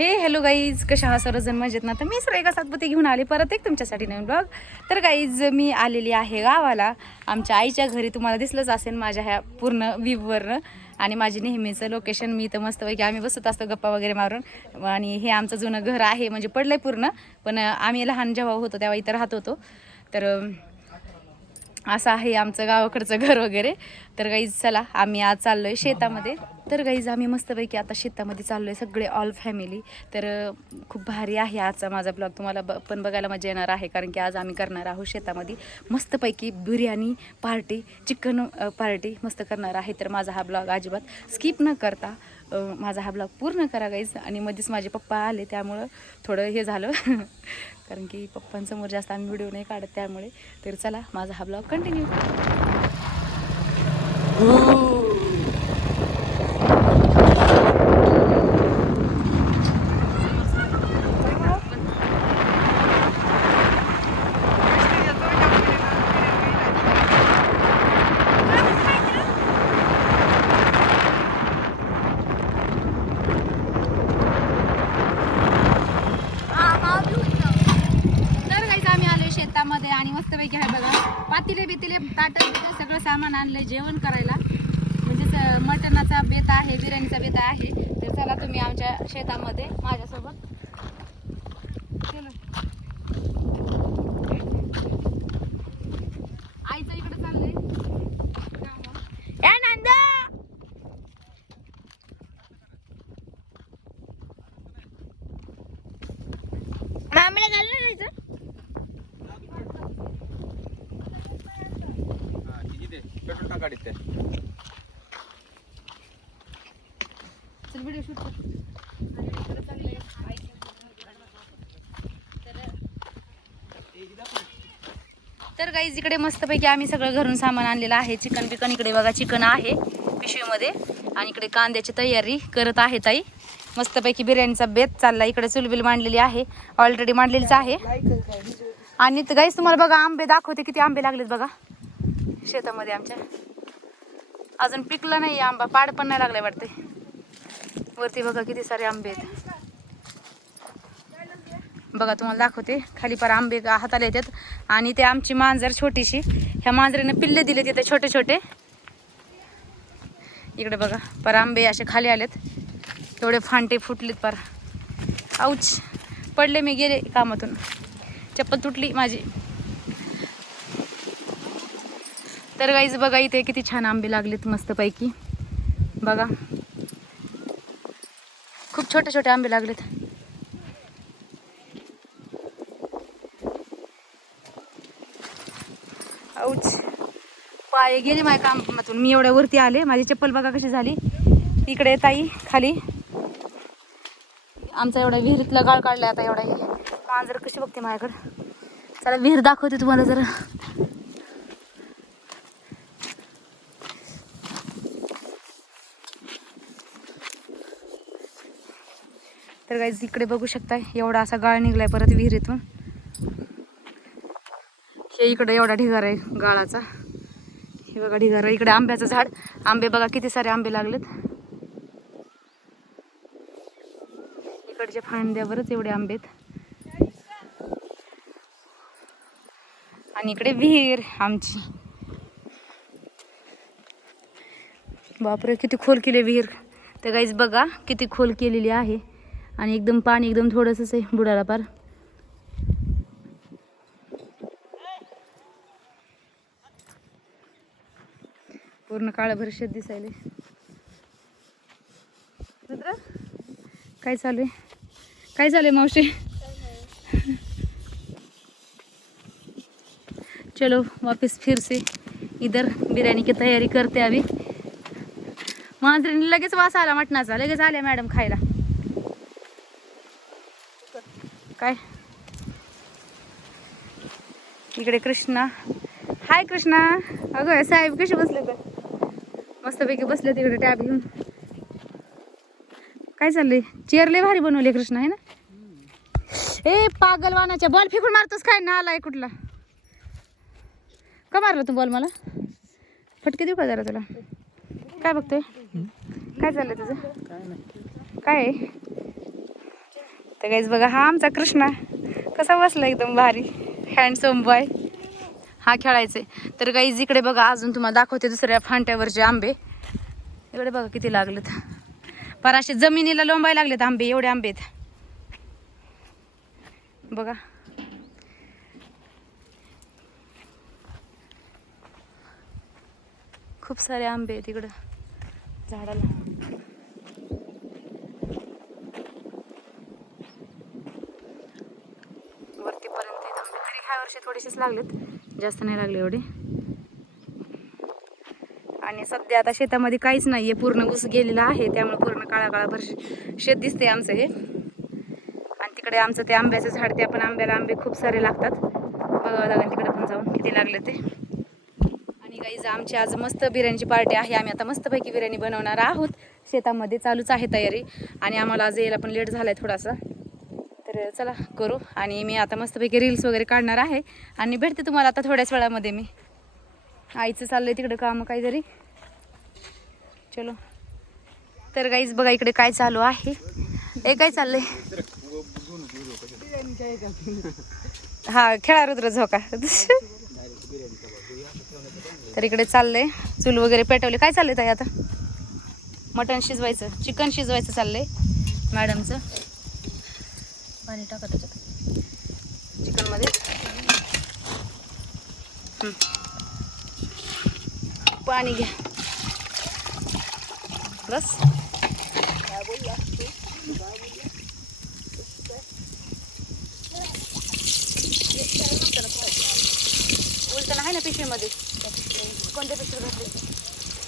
हे hello guys कशा हा सर्वजण? मजेत ना? तर मी सुरेखा सातपुते घेऊन आले परत एक तुमच्यासाठी नवीन ब्लॉग तर गाईज मी आलेली आहे गावाला. आमच्या आईच्या घरी तुम्हाला दिसलंच असेल माझ्या ह्या पूर्ण व्ह्यूवरनं आणि माझी नेहमीचं लोकेशन मी तर मस्तपैकी आम्ही बसत असतो गप्पा वगैरे मारून. आणि हे आमचं जुनं घर आहे म्हणजे पडलंय पूर्ण. पण आम्ही लहान जेव्हा होतो तेव्हा इथं राहत होतो. तर असं आहे आमचं गावाकडचं घर वगैरे. तर गाईज चला आम्ही आज चाललो आहे शेतामध्ये. तर गाईज आम्ही मस्तपैकी आता शेतामध्ये चाललो आहे सगळे ऑल फॅमिली तर खूप भारी आहे आजचा माझा ब्लॉग तुम्हाला ब पण बघायला मजा येणार आहे कारण की आज आम्ही करणार आहोत शेतामध्ये मस्तपैकी बिर्याणी पार्टी चिकन पार्टी मस्त करणार आहे. तर माझा हा ब्लॉग अजिबात स्किप न करता माझा हा ब्लॉग पूर्ण करा गाईज आणि मध्येच माझे पप्पा आले त्यामुळं थोडं हे झालं. कारण की पप्पांसमोर जास्त आम्ही व्हिडिओ नाही काढत त्यामुळे. तर चला माझा हा ब्लॉग कंटिन्यू तर काहीच आम्ही आलोय शेतामध्ये आणि मस्तपैकी आहे बघा पातिले बितिले ताटं बिटं सगळं सामान आणलंय जेवण करायला म्हणजे स- मटणाचा बेत आहे बिर्याणीचा बेत आहे तर चला तुम्ही आमच्या शेतामध्ये माझ्यासोबत चलो. आईचं इकडे चाललंय कामं. ए नंदा मामीला घालून जायचं पेट्रोल टाका गाडीत चल व्हिडिओ शूट कर. तर- तर गाईज इकडे मस्तपैकी आम्ही सगळं घरून सामान आणलेलं आहे. चिकन बिकन इकडे बघा चिकन आहे पिशवीमध्ये. आणि इकडे कांद्याची तयारी करत आहे ताई. मस्तपैकी बिर्याणीचा बेत चालला इकडे चुलबिल मांडलेली आहे. ऑलरेडी मांडलेलीच आहे. आणि गाईज तुम्हाला बघा आंबे दाखवते. किती आंबे लागलेत बघा. शेतामध्ये आमच्या. अजून पिकला नाही आंबा पाड पण नाही लागलाय वाटते. वरती बघा किती सारे आंबे आहेत. बघा तुम्हाला दाखवते. खाली पार आंबे हाताला येतात. आणि ते आमची मांजर छोटीशी. ह्या मांजरीने पिल्ले दिले तिथे छोटे छोटे. इकडे बघा पार आंबे असे खाली आलेत. तेवढे फांटे फुटलेत पार. आऊच पडले मी गेले कामातून. चप्पल तुटली माझी. तर गाईज बघा इथे किती छान आंबे लागलेत मस्तपैकी. बघा. खूप छोटे छोटे आंबे लागलेत. औच पाय गेले माझ्या कामातून. मी एवढ्या वरती आले. माझी चप्पल बघा कशी झाली. इकडे ताई खाली. आमचा एवढा विहिरीतला गाळ काढलाय आता एवढा. हे मांजर कशी बघते माझ्याकडे. चला विहीर दाखवते तुम्हाला जरा. तर गाईज इकडे बघू शकताय एवढा असा गाळ निघलाय परत विहिरीतून. हे इकडे एवढा ढिगार आहे गाळाचा. हे बघा ढिगार आहे. इकडे आंब्याचं झाड. आंबे बघा किती सारे आंबे लागलेत. इकडच्या फांद्यावरच एवढे आंबे आहेत. आणि इकडे विहीर आमची. बापरे किती खोल केली विहीर. तर गाईज बघा किती खोल केलेली आहे. आणि एकदम पाणी एकदम थोडंसंच आहे बुडाला पार. पूर्ण काळभर शेत दिसायले. काय चालू आहे? काय चालू आहे मावशी? चलो वापस फिर से इधर बिर्याणी की तयारी करते आम्ही. मांजरीने लगेच वास आला मटणाचा. लगेच आल्या मॅडम खायला. काय? इकडे कृष्णा. हाय कृष्णा. अगं साहेब कसे बसले तर मस्तपैकी बसले तिकडे टॅब घेऊन. काय चाललंय? चेअर लय भारी बनवली कृष्णा आहे ना? ए पागलवानाच्या बॉल फेकून मारतोस काय? ना आलाय कुठला? का मारला तू बॉल मला? फटके देऊ का जरा तुला? काय बघतोय? काय चाललंय तुझं? काय आहे? तर काहीच बघा हा आमचा कृष्णा. कसा बसला एकदम भारी. हँडसम बॉय हा खेळायचे तर गाईज इकडे बघा अजून तुम्हाला दाखवते दुसऱ्या फांट्यावरचे आंबे. इकडे बघा किती लागलेत. पर असे जमिनीला लोंबाय लागलेत आंबे एवढे आंबे आहेत. बघा. खूप सारे आंबे आहेत इकडं झाडाला वरतीपर्यंत आहेत आंबे तरी ह्या वर्षी थोडेसेच लागलेत. जास्त नाही लागले एवढे. आणि सध्या आता शेतामध्ये काहीच नाहीये. पूर्ण ऊस गेलेला आहे. त्यामुळे पूर्ण काळा काळाभर शे- शेत दिसते आमचं हे. आणि तिकडे आमचं ते आंब्याचं झाड ते आपण आंब्याला आंबे खूप सारे लागतात. बघावं लागेल तिकडे पण जाऊन किती लागले ते. आणि गाईज आमची आज मस्त बिर्याणीची पार्टी आहे. आम्ही आता मस्तपैकी बिर्याणी बनवणार आहोत. शेतामध्ये चालूच आहे तयारी. आणि आम्हाला आज यायला पण लेट झाला आहे थोडासा. तर चला करू. आणि मी आता मस्तपैकी रील्स वगैरे काढणार आहे. आणि भेटते तुम्हाला आता थोड्याच वेळामध्ये मी. आईचं चाललंय तिकडे काम काहीतरी. चलो. तर गाईच बघा इकडे काय चालू आहे. हे काय चाललंय? हा खेळा रुद्र झोका. तर इकडे चाललंय. चूल वगैरे पेटवले. काय चाललंय ताई आता? मटण शिजवायचं. चिकन शिजवायचं चाललंय. मॅडमचं. पाणी टाका त्याच्यात. चिकनमध्ये? हं. पाणी घ्या. बस. उलटण आहे ना पिशवीमध्ये? कोणत्या पिशवी घातली?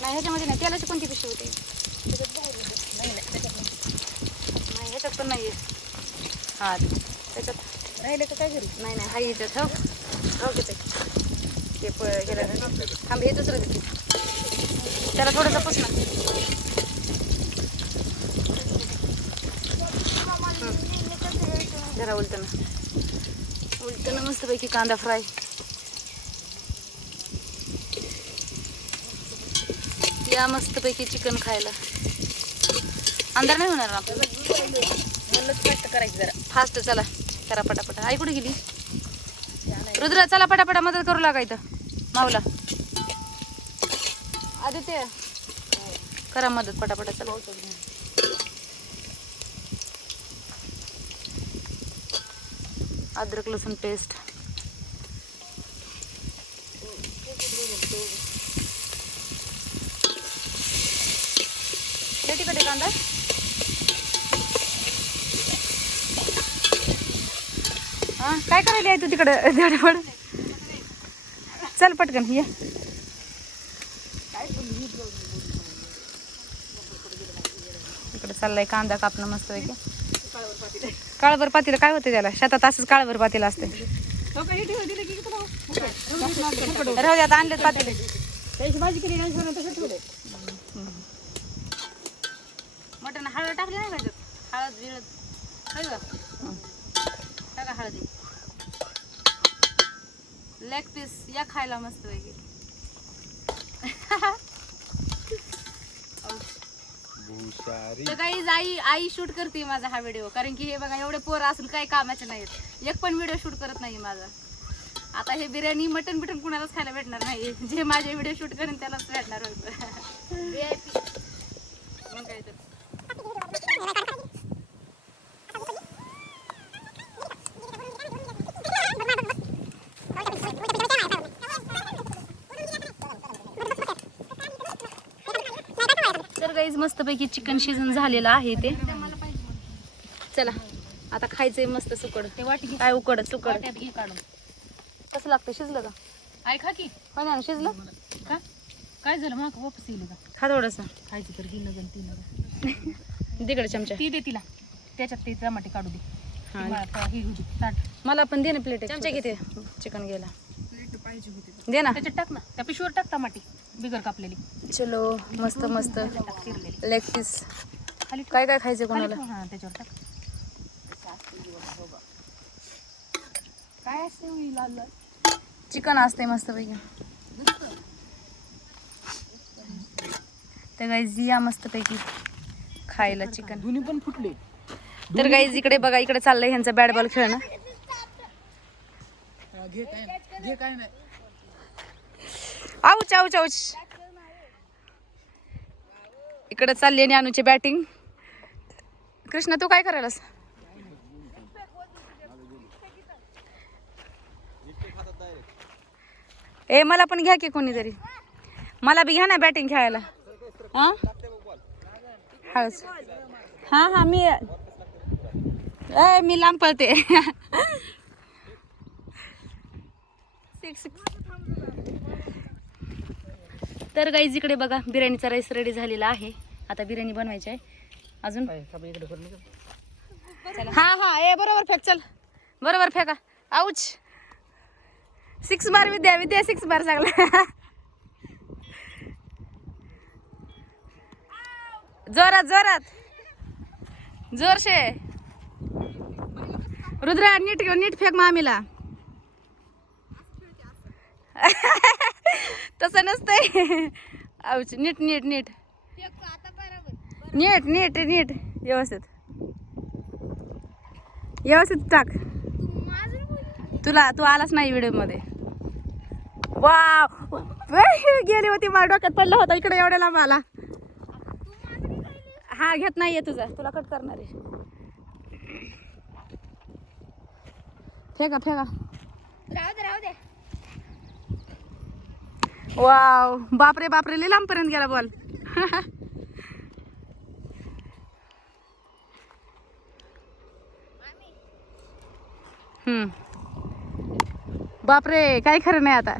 नाही ह्याच्यामध्ये नाही. तेलाची कोणती पिशवी होती? नाही नाही ह्याच्यात पण नाही हा त्याच्यात. राहिले तर काय घरी? नाही नाही हा ह्याच्यात हो हो घेते ते. प गेलं थांब हे दुसरं देते त्याला थोडंसं पुस ना. हं. जरा उलटं ना. मस्तपैकी कांदा फ्राय. या मस्तपैकी चिकन खायला. अंधार नाही होणार आपल्याला? ना करायची जरा. फास्ट चला करा पटापटा. आई कुठे गेली? रुद्र चला पटापटा मदत करू लागा इथं. माऊला. आदित्य. करा मदत पटापटा चला. अद्रक लसूण पेस्ट कांदा? हा? काय करायला आहे तू तिकडं चल पटकन ये. इकडे चाललाय कांदा कापणं मस्त पैकी. काळभर पातीला काय होते त्याला? शेतात असंच काळभर पातीला असते राहू आणलेत पातेले. मटण हळद टाकली नाही का? हळद बिळद हळदी. लेग पीस या खायला मस्त पैकी. भुशारी तर काही आई आई शूट करते माझा हा व्हिडिओ कारण की हे बघा एवढे पोरं असून काही कामाचे नाहीत. एक पण व्हिडिओ शूट करत नाही माझा. आता हे बिर्याणी मटन बिटन कुणालाच खायला भेटणार नाही. जे माझे व्हिडिओ शूट करेन त्यालाच भेटणार होतं मग काय तर गाईज मस्तपैकी चिकन शिजन झालेलं आहे ते. चला आता खायचंय मस्त सुकड. ते वाटी काय उकड सुकड. कसं लागतं शिजलं का? आई खा की. हो ना शिजलं? का काय झालं मग वापस येईल का खा थोडस. खायची तर गिन्न जण तीन तिकडे चमचा. ती दे तिला. त्याच्यात ते टमाटे काढू दे. मला पण दे ना प्लेट चमचा किती चिकन गेला दे ना. त्याच्यात टाक ना. त्या पिशवीवर टाक टमाटे. बिगर कापलेली. चलो मस्त मस्त. Leg piece. काय काय खायचं कोणाला? काय असते चिकन असते मस्त पैकी तर गाईज या मस्त पैकी खायला चिकन. दोन्ही पण फुटले. तर गाईज इकडे बघा इकडे चाललंय ह्यांचं बॅट बॉल खेळणं काय नाही आऊच आऊच आऊच इकडे चालली आणि अनुची बॅटिंग कृष्णा तू काय करायलास? ए मला पण घ्या की कोणीतरी. मला बी घ्या ना बॅटिंग खेळायला. हा? हळूच हा हा मी ए मी लांब पळते. सिक्स तर गाईज इकडे बघा बिर्याणीचा राईस रेडी झालेला आहे. आता बिर्याणी बनवायची आहे. अजून? हा हा ए बरोबर फेक चल. बरोबर फेका. आऊच सिक्स बार विद्या विद्या सिक्स बार चांगला. जोरात जोरात. जोरशे. रुद्रा नीट नीट फेक मामीला. तसं नसतंय. आऊच नीट नीट नीट. नीट नीट नीट. व्यवस्थित. व्यवस्थित टाक. तुला तू आलाच नाही व्हिडिओमध्ये. वा वाव गेली होती मला डोक्यात पडला होता इकडे एवढ्या लांब आला. हा घेत नाहीये तुझा. तुला कट करणार आहे. फेका फेका. वाव. बापरे बापरे लई लांबपर्यंत गेला बॉल हम्म. बापरे काय खरं नाही आता.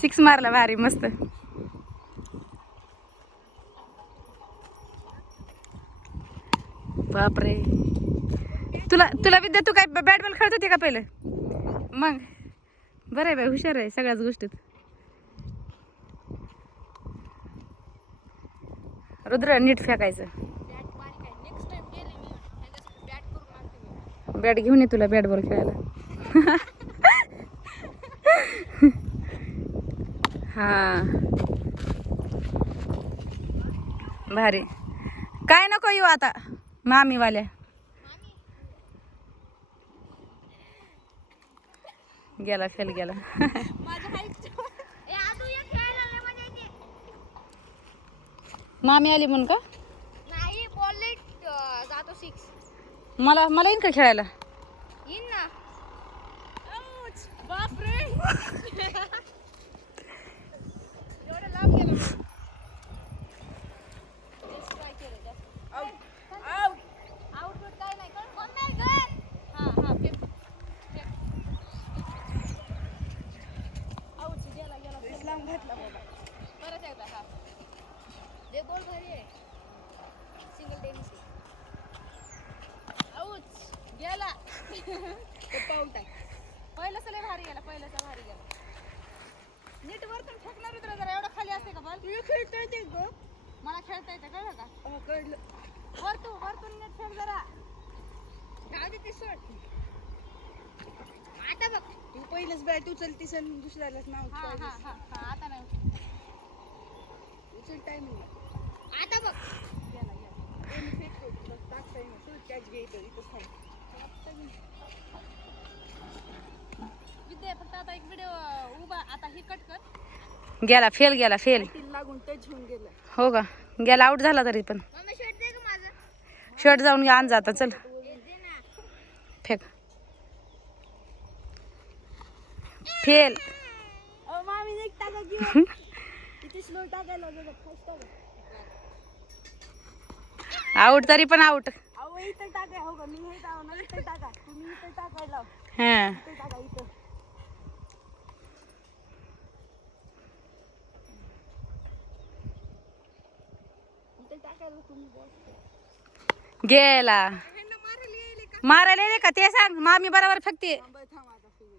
सिक्स मारला भारी मस्त. बापरे. तुला तुला विद्या तू काय बॅट बॉल खेळत होती का पहिले? मग. बरं आहे बाई हुशार आहे सगळ्याच गोष्टीत. रुद्र नीट फेकायचं. बॅट घेऊन ये तुला बॅट बॉल खेळायला. हा. भारी. काय नको येऊ आता मामीवाल्या. गेला फेल गेला. मामी आली म्हणून का? नाही बॉल जातो सिक्स मला मला येईन का खेळायला? येईन ना. बापरे एवढं लांब गेलो आउट काय नाही कर कोण नाही कर हा हा फेक फेक आउट गेला गेला लांब घातला परत एकदा हा. जे बॉल भारी आहे. सिंगल टेनिस आउट गेला. ते पाऊल टाक. पहिलंच लय भारी गेला पहिल्याचा भारी गेला. नीट वरतून फेकणार होतं जरा एवढा खाली असते का बॉल मी खेळता येते ग. मला खेळता येते कळलं का? कळलं. वरतून वरतून नीट फेक जरा. राहू ते सोड. आता बघ. तू पहिलंच बॅट उचलतीस आणि दुसऱ्यालाच नाव आता नाही उचल आता बघ. विद्या फक्त एक व्हिडिओ उभा. आता ही कट कर. गेला फेल गेला फेल तीन लागून टच होऊन गेलं. हो का? गेला आउट झाला तरी पण. मम्मी शर्ट दे का माझं. शर्ट जाऊन आण जाता चल. दे ना. फेक. फेल अहो मामी एक टाका घेऊ आउट तरी पण आउट अहो इथं टाका हो मी हे हा. गेला. मारायला का? ते सांग. मामी बरोबर फेकते थांबा थांबा आता सुरू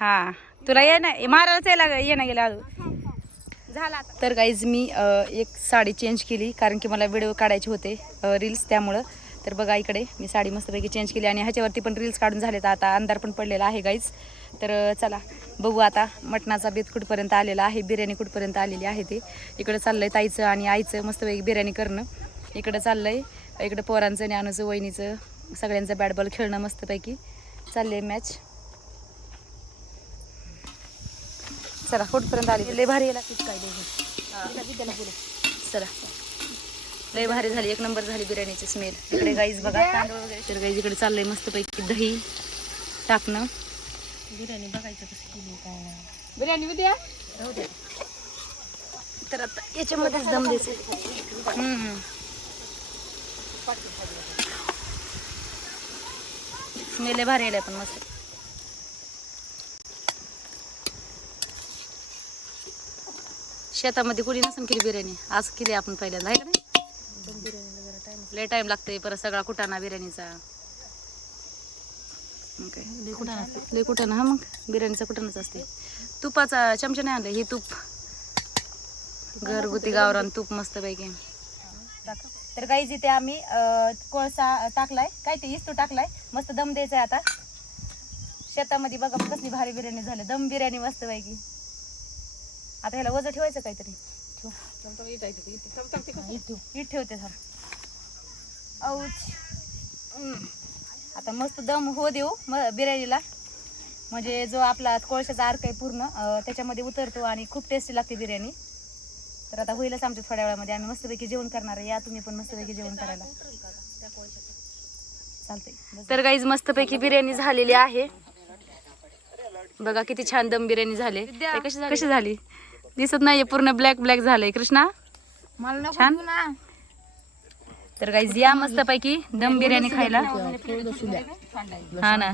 हा. तुला ये ना मारायलाच यायला ये ना गेला अजून. झाला तर गाईज मी एक साडी चेंज केली कारण की मला व्हिडिओ काढायचे होते रील्स त्यामुळं. तर बघा इकडे मी साडी मस्तपैकी चेंज केली आणि ह्याच्यावरती पण रील्स काढून झाले तर आता अंधार पण पडलेला आहे गाईज तर चला बघू आता मटणाचा बेत कुठपर्यंत आलेला आहे बिर्याणी कुठपर्यंत आलेली आहे ते. इकडं चाललंय ताईचं आणि आईचं मस्तपैकी बिर्याणी करणं. इकडं चाललंय इकडं पोरांचं ज्ञानूचं वहिनीचं सगळ्यांचं बॅट बॉल खेळणं मस्तपैकी. चाललंय मॅच चला कुठपर्यंत आली लय भारी याला काय चला. लय भारी झाली एक नंबर झाली बिर्याणीची स्मेल इकडे गाईज बघा तांदूळ वगैरे. तर गाईज इकडे चाललंय मस्तपैकी दही टाकणं. बिर्याणी बघायचं कसं केली काय बिर्याणी उद्या तर आता याच्यामध्येच दम द्यायचं हम्म. स्मेल भारी आलाय पण मस्त. शेतामध्ये कोणी नसेल केली बिर्याणी. आज केली आपण पहिल्यांदा आहे का नाही? लय टाइम लागतोय परत सगळा कुटाणा बिर्याणीचा. लय कुटाणा हा मग? बिर्याणीचा कुटाणाच असते तुपाचा चमचा नाही आणला हे तूप. घरगुती गावरान तूप मस्त पैकी तर काही इथे आम्ही कोळसा टाकलाय. काय ते इस्तू टाकलाय. मस्त दम द्यायचा आता. शेतामध्ये बघा कसली भारी बिर्याणी झाली. दम बिर्याणी मस्त पैकी आता ह्याला वजन ठेवायचं काहीतरी. ठेव. ठेवते थांब. औच. आता मस्त दम हो देऊ म बिर्याणीला. म्हणजे जो आपला कोळशाचा आर्क आहे पूर्ण त्याच्यामध्ये उतरतो आणि खूप टेस्टी लागते बिर्याणी. तर आता होईलच आमच्या थोड्या वेळामध्ये. आम्ही मस्तपैकी जेवण करणार आहे. या तुम्ही पण मस्तपैकी जेवण करायला. चालतंय. तर गाईज मस्तपैकी बिर्याणी झालेली आहे. बघा किती छान दम बिर्याणी झाली. कशी झाली? दिसत नाहीये पूर्ण ब्लॅक ब्लॅक झालंय. कृष्णा? मला छान? तर गाईज या मस्तपैकी दम बिर्याणी खायला. हा ना.